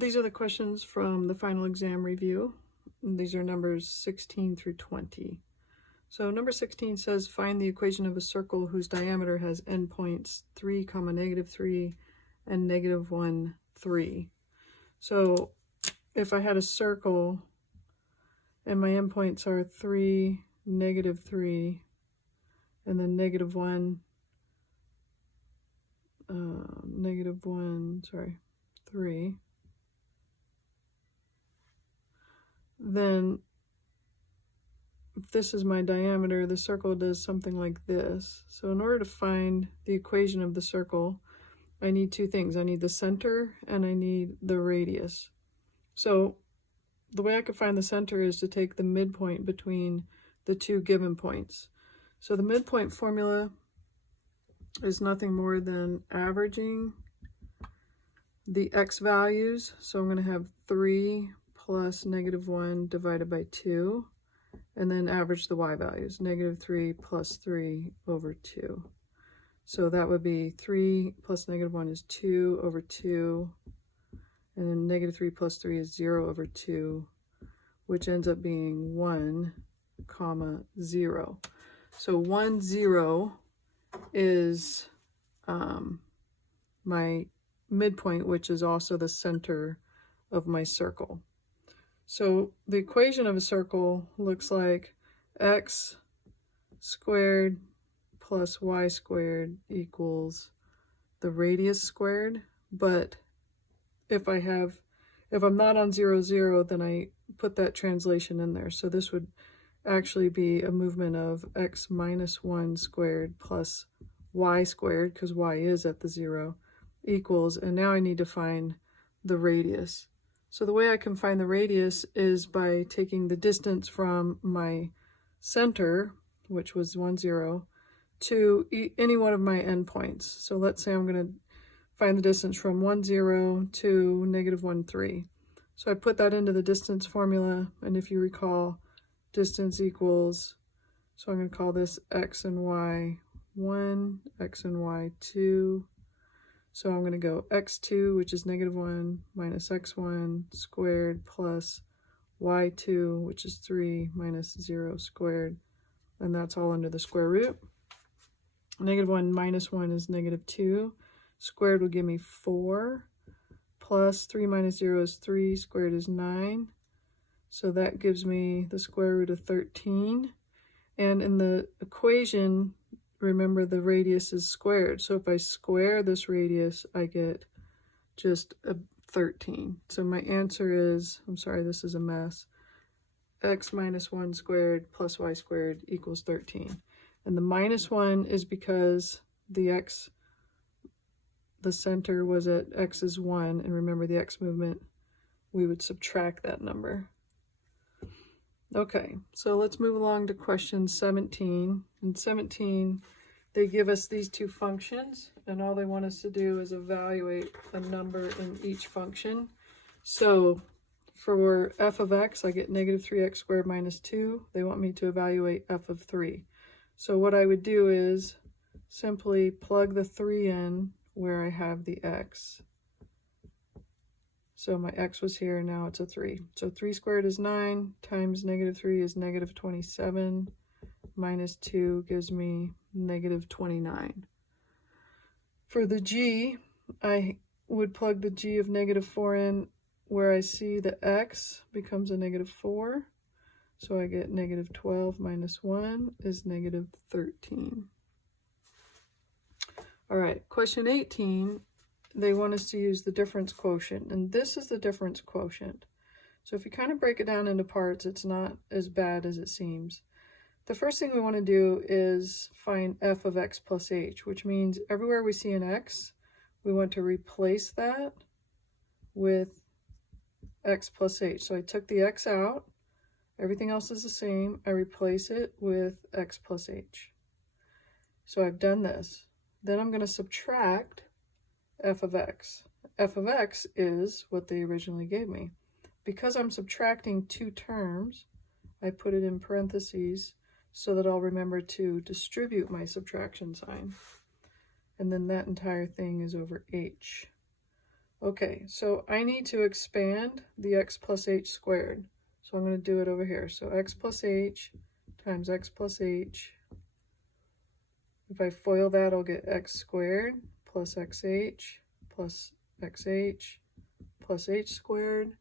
These are the questions from the final exam review. These are numbers 16 through 20. So number 16 says, find the equation of a circle whose diameter has endpoints 3, -3, and -1, 3. So if I had a circle and my endpoints are 3, -3, and then -1, 3, then if this is my diameter, the circle does something like this. So in order to find the equation of the circle, I need two things. I need the center and I need the radius. So the way I could find the center is to take the midpoint between the two given points. So the midpoint formula is nothing more than averaging the x values. So I'm going to have 3 plus -1 divided by 2, and then average the y values, -3 plus 3 over 2. So that would be 3 plus -1 is 2 over 2, and then -3 plus 3 is 0 over 2, which ends up being 1, 0. So 1, 0 is my midpoint, which is also the center of my circle. So the equation of a circle looks like x squared plus y squared equals the radius squared. But if I'm not on 0, 0, then I put that translation in there. So this would actually be a movement of x minus 1 squared plus y squared, because y is at the 0, equals, and now I need to find the radius. So the way I can find the radius is by taking the distance from my center, which was 1, 0, to any one of my endpoints. So let's say I'm going to find the distance from 1, 0 to -1, 3. So I put that into the distance formula, and if you recall, distance equals, so I'm going to call this x and y 1, x and y 2. So I'm going to go x2, which is -1, minus x1 squared, plus y2, which is 3, minus 0 squared. And that's all under the square root. -1 minus 1 is -2. Squared will give me 4. Plus 3 minus 0 is 3. Squared is 9. So that gives me the square root of 13. And in the equation, remember the radius is squared. So if I square this radius, I get just a 13. So my answer is, I'm sorry, this is a mess, x minus 1 squared plus y squared equals 13. And the -1 is because the center was at x is 1, and remember the x movement, we would subtract that number. Okay, so let's move along to question 17. In 17, they give us these two functions, and all they want us to do is evaluate a number in each function. So for f of x, I get -3x squared minus 2. They want me to evaluate f of 3. So what I would do is simply plug the 3 in where I have the x. So my x was here, now it's a 3. So 3 squared is 9, times -3 is -27, minus 2 gives me -29. For the g, I would plug the g of -4 in where I see the x becomes a -4. So I get -12 minus 1 is -13. All right, question 18. They want us to use the difference quotient, and this is the difference quotient. So if you kind of break it down into parts, it's not as bad as it seems. The first thing we want to do is find f of x plus h, which means everywhere we see an x, we want to replace that with x plus h. So I took the x out, everything else is the same, I replace it with x plus h. So I've done this. Then I'm going to subtract f of x. F of x is what they originally gave me. Because I'm subtracting two terms, I put it in parentheses so that I'll remember to distribute my subtraction sign. And then that entire thing is over h. Okay, so I need to expand the x plus h squared. So I'm going to do it over here. So x plus h times x plus h. If I FOIL that, I'll get x squared plus xh plus xh plus h squared.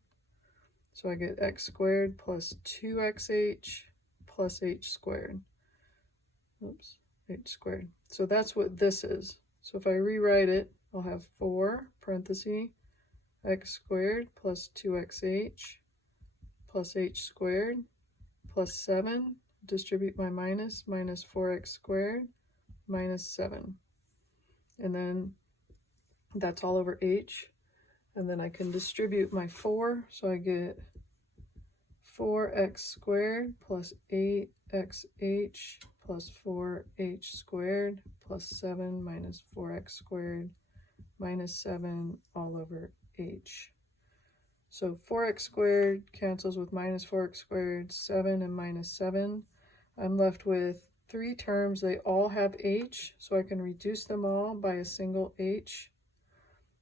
So I get x squared plus 2xh plus h squared. Oops, h squared. So that's what this is. So if I rewrite it, I'll have 4 parenthesis x squared plus 2xh plus h squared plus 7, distribute my minus, minus 4x squared minus 7. And then that's all over h. And then I can distribute my 4, so I get 4x squared plus 8xh plus 4h squared plus 7 minus 4x squared minus 7 all over h. So 4x squared cancels with minus 4x squared, 7 and minus 7. I'm left with 3 terms. They all have h, so I can reduce them all by a single h.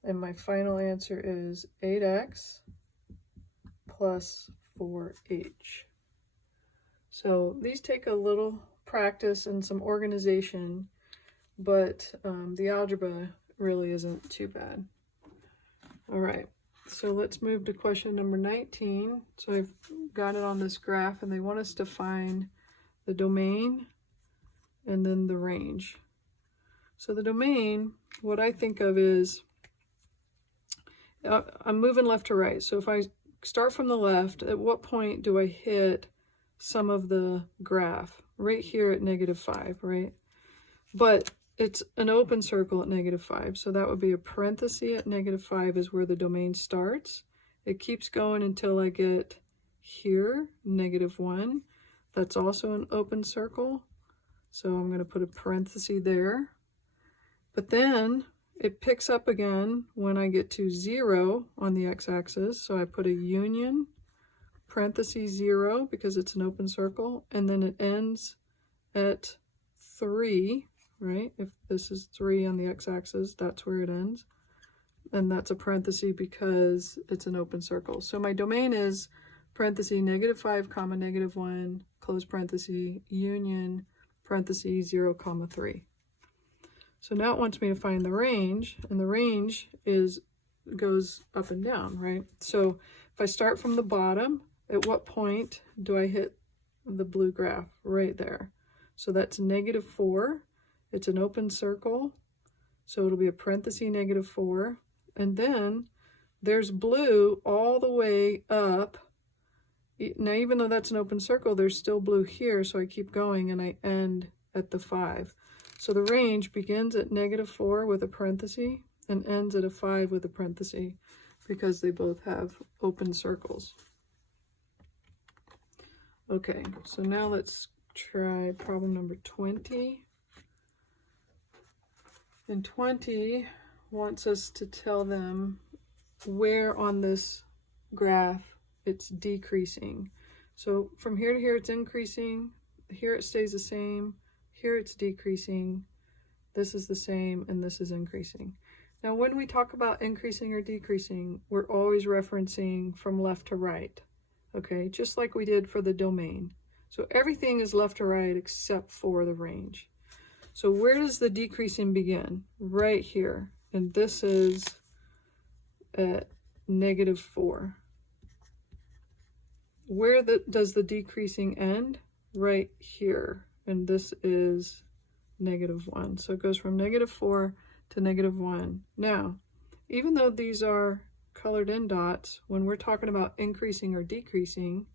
And my final answer is 8x plus 4h. So these take a little practice and some organization, but the algebra really isn't too bad. All right, so let's move to question number 19. So I've got it on this graph, and they want us to find the domain and then the range. So the domain, what I think of is, I'm moving left to right. So if I start from the left, at what point do I hit some of the graph? Right here at -5, right? But it's an open circle at -5, so that would be a parenthesis at -5 is where the domain starts. It keeps going until I get here, -1. That's also an open circle, so I'm going to put a parenthesis there. But then it picks up again when I get to 0 on the x-axis, so I put a union, parenthesis 0, because it's an open circle, and then it ends at 3, right? If this is 3 on the x-axis, that's where it ends. And that's a parenthesis because it's an open circle. So my domain is parenthesis -5, comma -1, close parenthesis, union, parenthesis 0, comma 3. So now it wants me to find the range, and the range goes up and down, right? So if I start from the bottom, at what point do I hit the blue graph? Right there. So that's -4. It's an open circle, so it'll be a parenthesis -4. And then there's blue all the way up. Now, even though that's an open circle, there's still blue here, so I keep going and I end at the 5. So the range begins at -4 with a parenthesis and ends at a 5 with a parenthesis because they both have open circles. Okay, so now let's try problem number 20. And 20 wants us to tell them where on this graph it's decreasing. So from here to here it's increasing, here it stays the same, here it's decreasing, this is the same, and this is increasing. Now when we talk about increasing or decreasing, we're always referencing from left to right, okay? Just like we did for the domain. So everything is left to right except for the range. So where does the decreasing begin? Right here. And this is at -4. Where does the decreasing end? Right here. And this is -1. So it goes from -4 to -1. Now, even though these are colored in dots, when we're talking about increasing or decreasing,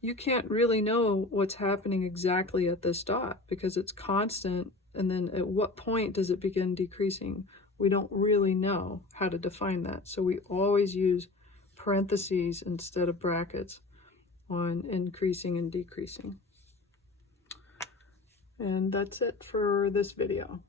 you can't really know what's happening exactly at this dot because it's constant. And then at what point does it begin decreasing? We don't really know how to define that. So we always use parentheses instead of brackets on increasing and decreasing. And that's it for this video.